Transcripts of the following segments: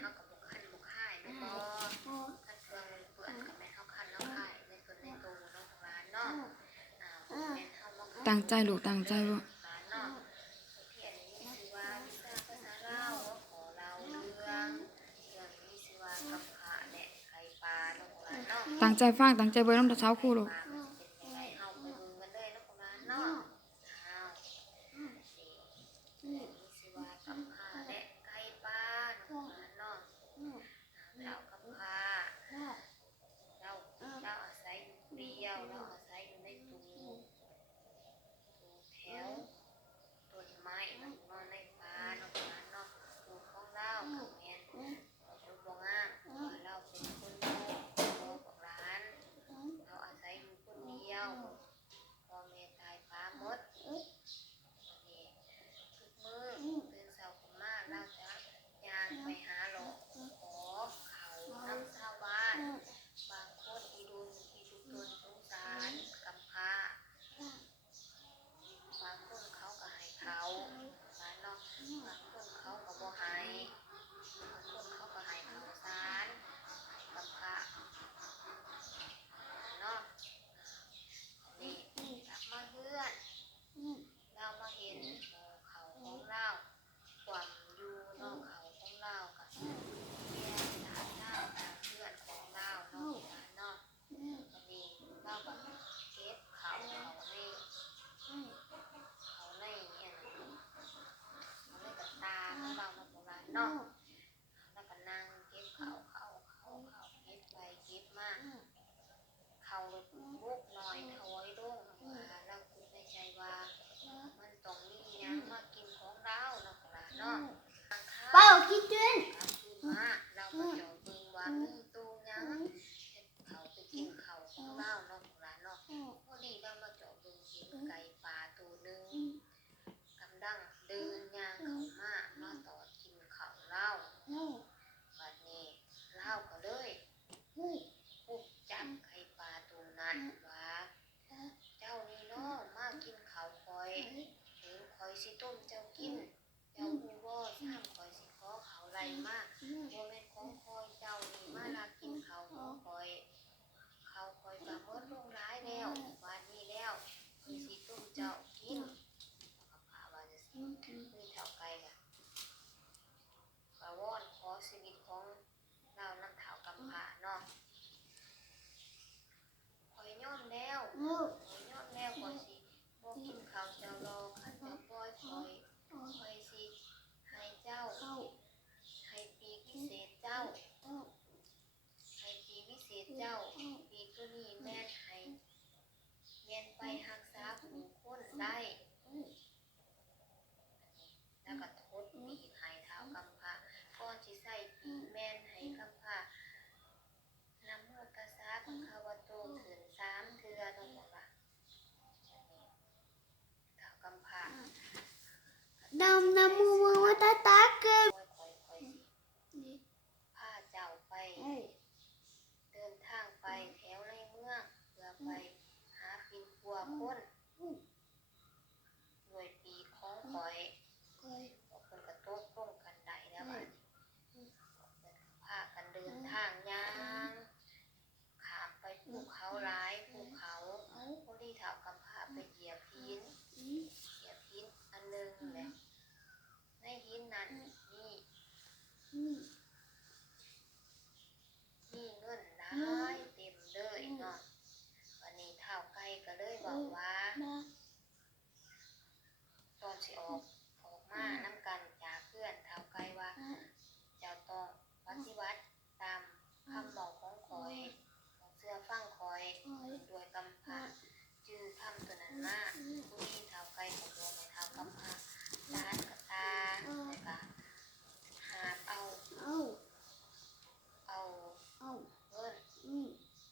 เขากับบุกขันบุกข่ายแล้วก็ขันเครื่องเลยเปื่อนกับแม่เขาขันแล้วข่ายในส่วนในตูน้องร้านเนาะแม่เขามาตั้งใจลูกตั้งใจบ่ร้านเนาะเพียรนี้ชื่อว่าวิชาภาษาลาวขอเราเรื่องนี้ชื่อว่ากำพร้าและไข่ปลาน้องร้านเนาะตั้งใจฟังตั้งใจเบิ่งนำแต่เช้าครู่ลูกเป็นยังไงเฮาไปดูกันเลยน้องร้านเนาะนี่ชื่อว่ากำพร้าและไข่ปลาน้องร้านเนาะเจ้ากำพร้าเจ้าอาศัยอยู่เดียวเนาะอาศัยอยู่ในตูแถวต้นไม้นอนในป่าน้องร้านเนาะตูของเรากับแม่ดูบ่งามเราเป็นคนโตของร้านเราอาศัยอยู่คนเดียวพ่อแม่ตายป้าหมดนี่ทุกมื้อตื่นเช้าขึ้นมาเราจะย่างไปหาหลอกขอเขานำชาวบ้านบางคนอีดุลอีทุกตนสงสารกำพร้าบางคนเขาก็ให้เขาร้านเนาะบางคนเขาก็บ่ให้บางคนเขาก็ให้เขาสารให้กำพร้าเนาะนี่กลับมาเฮือนเรามาเห็นเขาของเราความอยู่เนาะเขาของเรากับแย่ตาเจ้าตาเพื่อนของเราเนาะเนาะวันนี้เราก็เก็บเขานี่เขาในเนี่ยเขาในกับตาของเราเนาะของเราเนาะแล้วก็นั่งเก็บเขาเก็บไปเก็บมาเขาลูกน้อยถอยลงเราคิดในใจว่ามันต้องมีหยังมากินของเราเนาะของเราเนาะเป้าคิดจริงมาเราก็เจาะบึงว่ามีตู้ยังเขาไปกินเขาของเราเนาะของเราเนาะพอดีเรามาเจาะบึงเห็นไก่ป่าตัวหนึ่งกำลังเดินย่างเขามาต่อกินเขาเราบัดนี้เราก็เลยปุ๊บจับไก่ป่าตัวนั้นว่าเจ้านี่เนาะมากินเขาคอยเห็นคอยสิต้มเจ้ากินเจ้าฮู้บ่ซ้ำคอยสิขอเขาไล่มาบ่แม่นของคอยเจ้านี่มาลากินเขาของคอยเขาคอยก็หมดลงหลายแล้วบาดนี้แล้วคอยสิต้มเจ้ากินกับพาว่าจะสิมีเท่าไกลก็วอนขอชีวิตของเรานำเฒ่ากำพร้าเนาะคอยยอมแล้วคอยสิบ่กินข้าวเจ้ารอคันเจ้าปล่อยคอยสิให้เจ้าให้ปีกวิเศษเจ้าให้ปีวิเศษเจ้าปีกตัวนี้แม่นให้แม่นไปรักษาผู้คนได้แล้วก็ทดปีกให้เฒ่ากำพร้าก่อนสิใส่ปีกแม่นให้กำพร้านะโมตัสสะภะคะวะโตขึ้น3เทื่อเนาะบอกว่าเฒ่ากำพร้าดำน้ำมูมือว่าตาเกินค่อยสิพาเจ้าไปเดินทางไปแถวในเมืองเพื่อไปหาปิ่นปัวคนด้วยปีกของข่อยเพิ่นก็ตกลงกันได้แล้วบัดนี้พากันเดินทางย่างข้ามไปภูเขาหลายภูเขาพอดีเฒ่ากำพร้าไปเหยียบหินอันนึงแหละในหินนั้นมีเงินหลายเต็มเลยเนาะวันนี้เฒ่าไก่ก็เลยบอกว่าตอนสิออกมานำกันจากเพื่อนเฒ่าไก่ว่าเจ้าต้องปฏิบัติตามคำบอกของข่อยของเสื้อฟังข่อยโดยกำพร้าจื้อคำตัวนั้นมาผู้ที่เฒ่าไก่ก็บอกให้เฒ่ากำพร้าล้านกับตาแล้วก็หาบเอาเงิน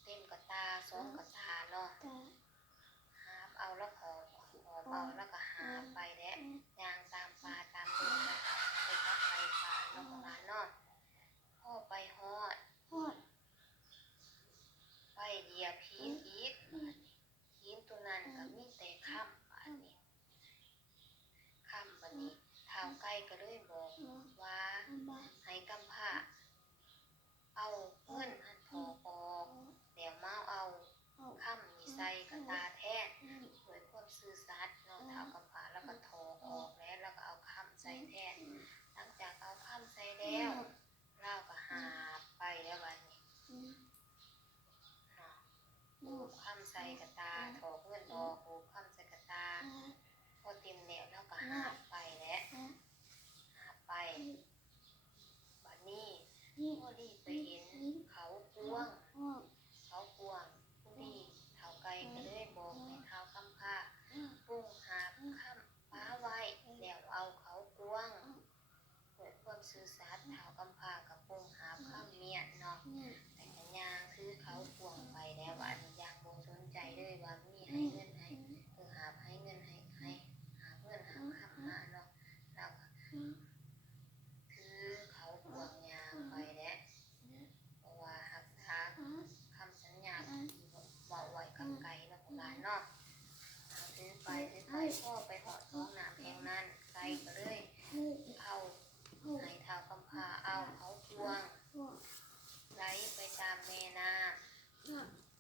เต็มกับตา2กับตาเนาะหาบเอาแล้วขอเอาแล้วก็หาไปแล้ย่างตามป่าตามดงไปทักไปป่าเนาะของร้านเนาะพ่อไปฮอดไปเหยียบหินอีกหินตัวนั้นก็มีแต่ค่ำบัดนี้เฒ่าไก่ก็เลยบอกว่าให้กำพร้า ดีไปเห็นเขากวางเขากวางผู้ดีเท้าไก่ก็เลยบอกให้เท้าคำพาปุ้งหาบข้ามฟ้าไว้แล้วเอาเขากวางเกิดความซื่อสัตย์เท้าคำพากับปุ้งหาบข้ามเมียเนาะแต่กันยางคือเขากวางไปแล้วอันยางบ่สนใจเลยว่ามีให้เงินให้คือหาบให้เงินให้หาเงินหาข้ามมาเนาะแล้วก็คือเขากวางยางไปแล้วเพราะว่ารักษาคำสัญญาที่บอกไว้กับไก่เนาะของร้านเนาะซื้อไปพ่อไปหอดท้องน้ำแห่งนั้นไก่ก็เลยเอาให้เท้าคำพาเอาเขากวางไหลไปตามแม่น้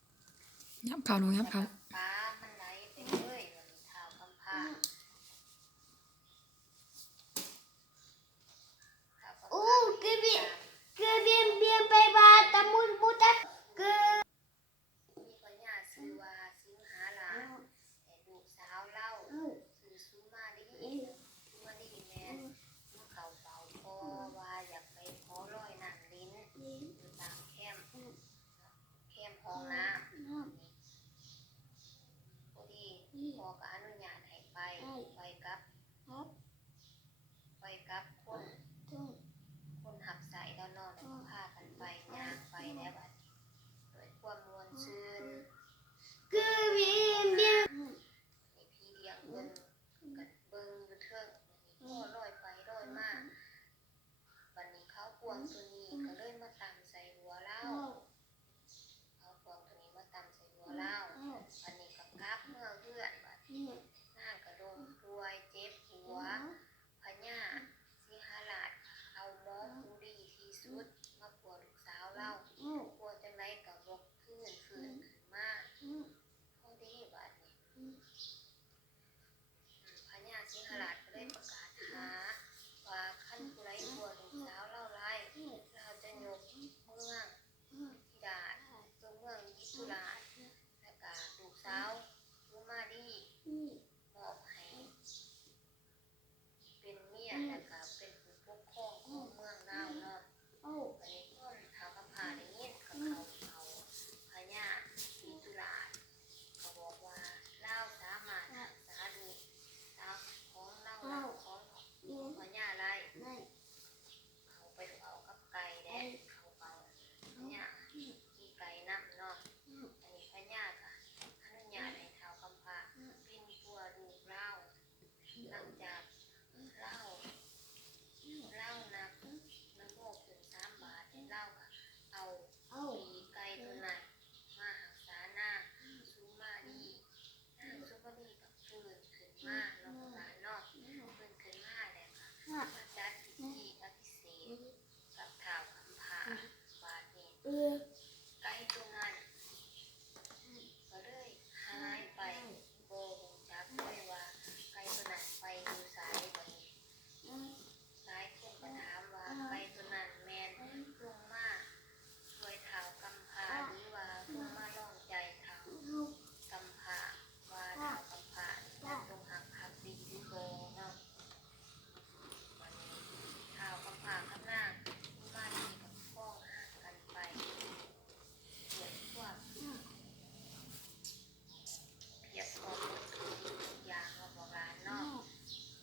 ำ ยับเขาหนูยับเขา ปลามันไหลไปเลยวันนี้เท้าคำพา Oh, que bien pegada, muy puta. Que มีปัญญาซื้อว่าซื้อหาหลานแต่ลูกสาวเล่าซื้อซูมาดีแม่นมันเขาเป่าพ่อว่าอยากไปขอร้อยหนังลิ้นอยู่ตามแคมห้องน้ำพอดีพ่อก็อนุญาตให้ไปกับคนหับใส่แล้วนอนแล้วก็พากันไปย่างไปแล้วบัดนี้ด้วยความมวลชื่น bien. นี่พี่เลี้ยงเบิ่งกันเบิ่งอยู่เทิงพ่อลอยไปลอยมาบัดนี้เขากวางตัวนี้ก็เลยมาตำใส่หัวเล่าเขากวางตัวนี้มาตำใส่หัวเล่าบัดนี้ก็กลับเมื่อเพื่อนบัดนี้นางก็ลงป่วยเจ็บหัวพญาสิหราชเอาหมอผู้ดีที่สุดมาปัวลูกสาวเล่าปัวจังไรก็บกฟื้นขึ้นมาพอดีบัดนี้พญาสิหราชก็เลยประกาศหาว่าขั้นผู้ไรปัวลูกสาวเล่าไรเราจะยกเมืองธิดาษเมืองยิสุราชแล้วก็ลูกสาวผู้มาดีมอบให้เป็นเมียแล้วก็เป็นผู้ปกครองของเมืองลาวเนาะไปต้นเท้าคำพาได้ยินกับเขาพญายิสุราชเขาบอกว่าลาวสามารถรักษาดูกสาวของเล่าของพญาไรเขาไปเอากับไก่แดงเขาเอาพญาขี่ไก่น้ำเนาะอันนี้พญาค่ะอนุญาตให้เท้าคำพาเป็นตัวดูกเล่าหลังจากเล่านับน้ำโมกถึง3 บาทเล่าค่ะเอาปีไก่ตัวนั้นมาหักษาหน้าซูมาดีกับฟื้นขึ้นมาเนาะหลานเนาะฟื้นขึ้นมาแล้วค่ะมาจัดพิธีอภิเษกกับเท้าคำพาบาดนี้ไก่ตัวนั้นก็เลยหายไปโบหูจักเลยว่าไก่ตัวนั้นไปอยู่สายบัดนี้หลายคนก็ถามว่าไก่ตัวนั้นแม่นลงมาช่วยเท้ากำพร้าหรือว่าลงมาลองใจเท้ากำพร้าว่าเท้ากำพร้าจะต้องหักพักดีหรือโบเนาะวันนี้เท้ากำพร้าข้างหน้ามาดีกับพ้องห่างกันไปเกิดความเพียรพร้อมทุกอย่างมาบอกร้านเนาะ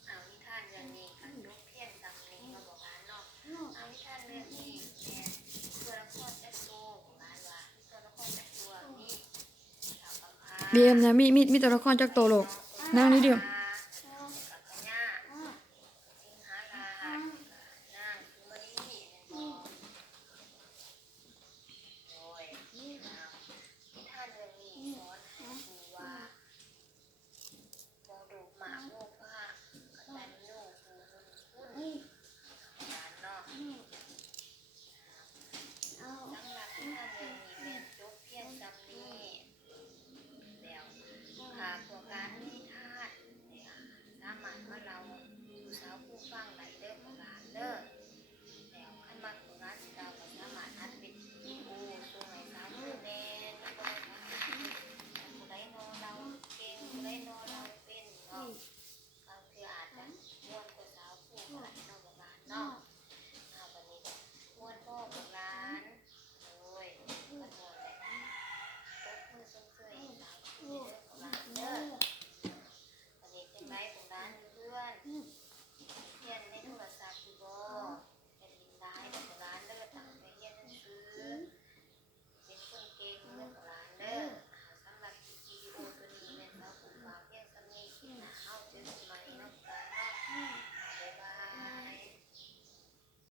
เอานิทานเรื่องนี้กันลูกเพี้ยนตำนี้มาบอกร้านเนาะเอานิทานเรื่องนี้แม่ตัวละครจักโตบอกร้านว่าตัวละครจักตัวนี่สาวกำพร้า บีเอ็มนะมีตัวละครจักโตโลกนั่งนี่เดียว ส